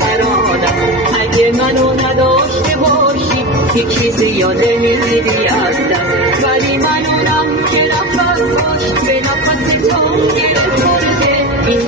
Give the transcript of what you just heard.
ترانم. اگه منو نداشته باشی هیچی زیاده میری از دست، ولی من اونم که نفس داشت به نفس تو گیره خورده این